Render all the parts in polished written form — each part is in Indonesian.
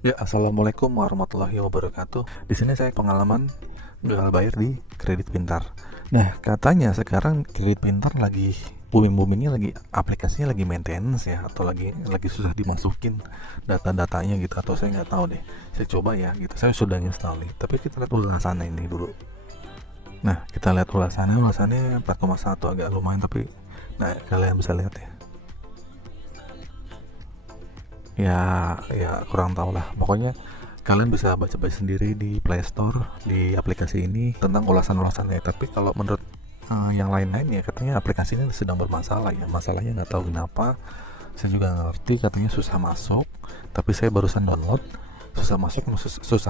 Ya, assalamualaikum warahmatullahi wabarakatuh. Di sini saya pengalaman gagal bayar di Kredit Pintar. Nah, katanya sekarang Kredit Pintar lagi booming-boomingnya, lagi aplikasinya lagi maintenance ya, atau lagi susah dimasukin data-datanya gitu, atau saya nggak tahu deh. Saya coba ya gitu. Saya sudah install nih, tapi kita lihat ulasannya ini dulu. Nah, kita lihat ulasannya 4,1, agak lumayan, tapi nah kalian bisa lihat ya. Ya kurang tahu lah, pokoknya kalian bisa baca-baca sendiri di Play Store di aplikasi ini tentang ulasan-ulasannya. Tapi kalau menurut yang lain-lain ya, katanya aplikasi ini sedang bermasalah ya. Masalahnya nggak tahu kenapa, saya juga nggak ngerti. Katanya susah masuk, tapi saya barusan download. Susah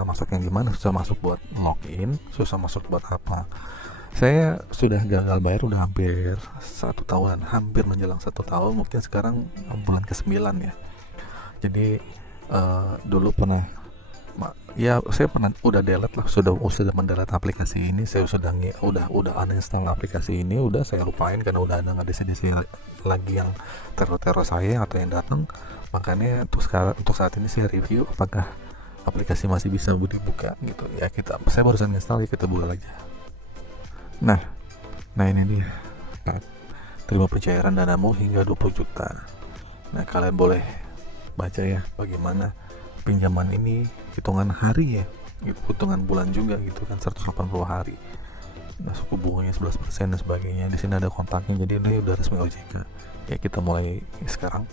masuk yang gimana? Susah masuk buat login, susah masuk buat apa? Saya sudah gagal bayar udah hampir 1 tahunan, hampir menjelang 1 tahun, mungkin sekarang bulan ke-9 ya. Jadi dulu pernah, ya saya pernah udah delete lah, sudah mendelete aplikasi ini. Saya udah uninstall aplikasi ini, udah saya lupain karena udah ada nggak desi lagi yang teror saya atau yang datang. Makanya untuk saat ini saya review apakah aplikasi masih bisa dibuka gitu ya. Saya barusan install ya, kita buka aja. Nah, ini dia. Terima pencairan danamu hingga 20 juta. Nah, kalian boleh baca ya bagaimana pinjaman ini hitungan hari ya, gitu, hitungan bulan juga gitu kan, 180 hari. Nah, suku bunganya 11% dan sebagainya. Di sini ada kontaknya, jadi ini udah resmi OJK. Ya, kita mulai sekarang.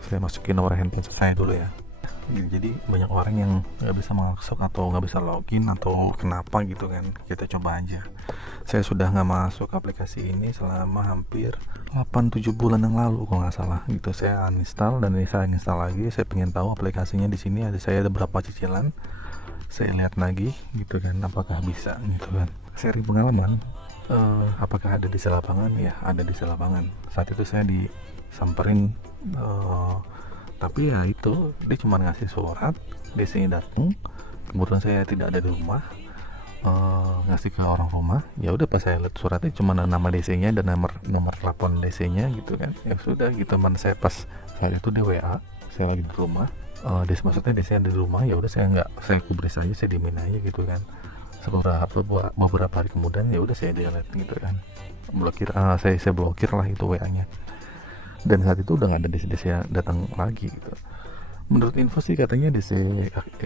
Saya masukin nomor handphone saya dulu ya. Jadi banyak orang yang nggak bisa masuk atau nggak bisa login atau kenapa gitu kan. Kita coba aja. Saya sudah nggak masuk aplikasi ini selama hampir 8-7 bulan yang lalu kalau nggak salah gitu. Saya uninstall dan ini saya install lagi. Saya pengen tahu aplikasinya di sini ada berapa cicilan. Saya lihat lagi gitu kan, apakah bisa gitu kan. Seri pengalaman. Apakah ada di lapangan? Ya, ada di lapangan. Saat itu saya disamperin, tapi ya itu dia cuma ngasih surat, di sini datang. Kemudian saya tidak ada di rumah, ngasih ke orang rumah. Ya udah, pas saya lihat suratnya cuma nama DC-nya dan nomor telepon DC-nya gitu kan. Ya sudah gitu, saya pas saat itu di WA, saya lagi di rumah. Maksudnya DC ada di rumah, ya udah saya kubris aja, saya diemin aja gitu kan. Beberapa hari kemudian ya udah saya delete gitu kan, saya blokir lah itu WA-nya. Dan saat itu udah nggak ada DC yang datang lagi gitu. Menurut info sih katanya DC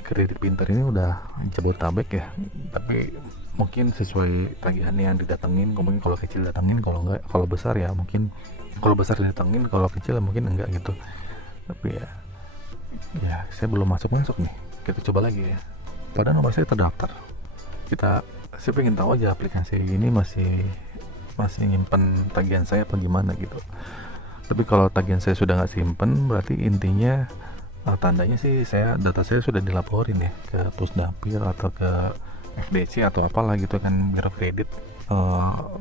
Kredit Pintar ini udah Jabodetabek ya, tapi mungkin sesuai tagihannya yang didatengin. Mungkin kalau kecil datengin, kalau besar ya mungkin, kalau besar didatengin, kalau kecil mungkin enggak gitu. Tapi ya saya belum masuk nih, kita coba lagi ya. Padahal nomor saya terdaftar. Saya pengen tahu aja aplikasi ini masih nyimpen tagihan saya apa gimana gitu. Tapi kalau tagihan saya sudah nggak simpen, berarti intinya tandanya sih data saya sudah dilaporin ya ke Pusdapil atau ke FDC atau apalah gitu kan, biro kredit,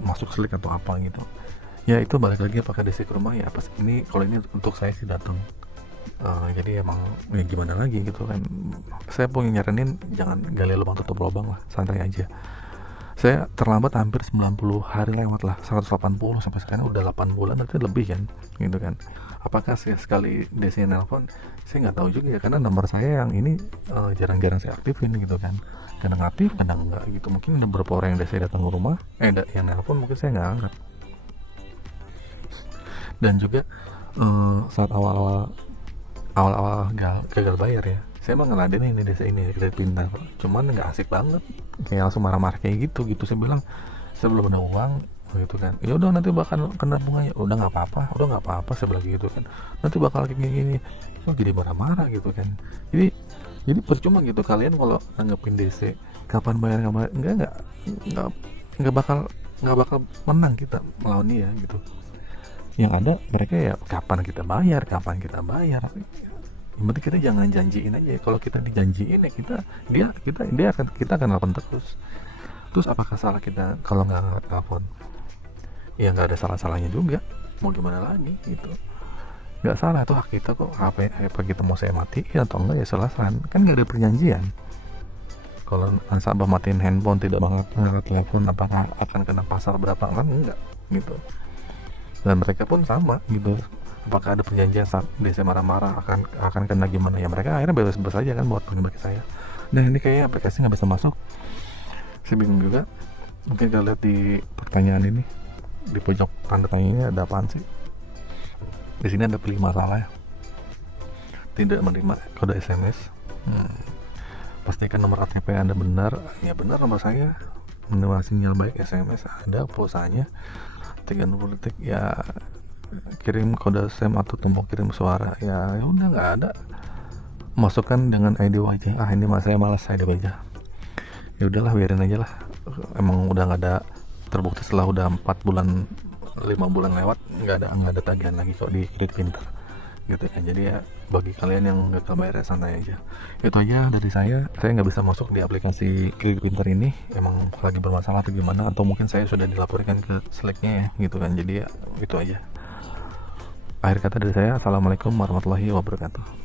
masuk slik atau apa gitu. Ya itu balik lagi, apakah DC ke rumah ya pas ini. Kalau ini untuk saya sih datang. Jadi emang ya gimana lagi gitu kan. Saya punya nyaranin jangan gali lubang tutup lubang lah, santai aja. Saya terlambat hampir 90 hari lewat lah, 180 sampai sekarang udah 8 bulan, nanti lebih kan gitu kan. Apakah saya sekali DC nelpon, saya nggak tahu juga ya, karena nomor saya yang ini jarang-jarang saya aktifin gitu kan, kadang aktif kadang enggak gitu. Mungkin ada beberapa orang yang DC datang ke rumah, yang nelpon, mungkin saya nggak angkat. Dan juga saat awal-awal gagal bayar ya, saya emang ngeladenin ini DC ini Kredit Pintar, cuman nggak asik banget, kayak langsung marah-marah kayak gitu. Saya bilang saya belum ada uang gitu kan. Ya udah, nanti bakal kena bunganya. Udah nggak apa-apa saya bilang gitu kan, nanti bakal kayak gini. Jadi marah-marah gitu kan. Jadi percuma gitu kalian kalau nanggepin DC kapan bayar, nggak bakal menang kita melawan dia gitu. Yang ada mereka ya kapan kita bayar. Yang penting kita jangan janjiin aja. Kalau kita dijanjiin ya kita akan telepon terus apakah salah kita kalau nggak angkat telepon? Ya nggak ada salah-salahnya juga, mau gimana lagi gitu. Nggak salah, itu hak kita kok. Apa kita mau saya matiin atau enggak ya silahkan, kan nggak ada perjanjian. Kalau nasabah matiin handphone tidak angkat telepon, apakah akan kena pasal berapa? Kan enggak gitu. Dan mereka pun sama gitu, apakah ada perjanjian saat dia saya marah-marah akan kena gimana ya, mereka akhirnya bebas-bebas aja kan buat bagi saya. Nah ini kayaknya aplikasi nggak bisa masuk, saya bingung juga. Mungkin kita lihat di pertanyaan ini, di pojok tanda tanya ini ada apaan sih. Di sini ada pilih masalah ya. Tidak menerima kode SMS. Pastikan nomor OTP Anda benar. Ya benar nomor saya. Menerima sinyal baik SMS ada pulsanya 30 detik ya. Kirim kode SIM atau tombol kirim suara ya udah nggak ada. Masukkan dengan ID wajah. Ini saya malas ID wajah. Ya udahlah, biarin aja lah. Emang udah nggak ada, terbukti setelah udah 4 bulan 5 bulan lewat nggak ada tagihan lagi kok di Kredit Pintar gitu kan. Jadi ya bagi kalian yang nggak bayar santai aja. Itu aja dari saya nggak bisa masuk di aplikasi Kredit Pintar ini, emang lagi bermasalah atau gimana, atau mungkin saya sudah dilaporkan ke Slack-nya ya gitu kan. Jadi ya itu aja. Akhir kata dari saya, assalamualaikum warahmatullahi wabarakatuh.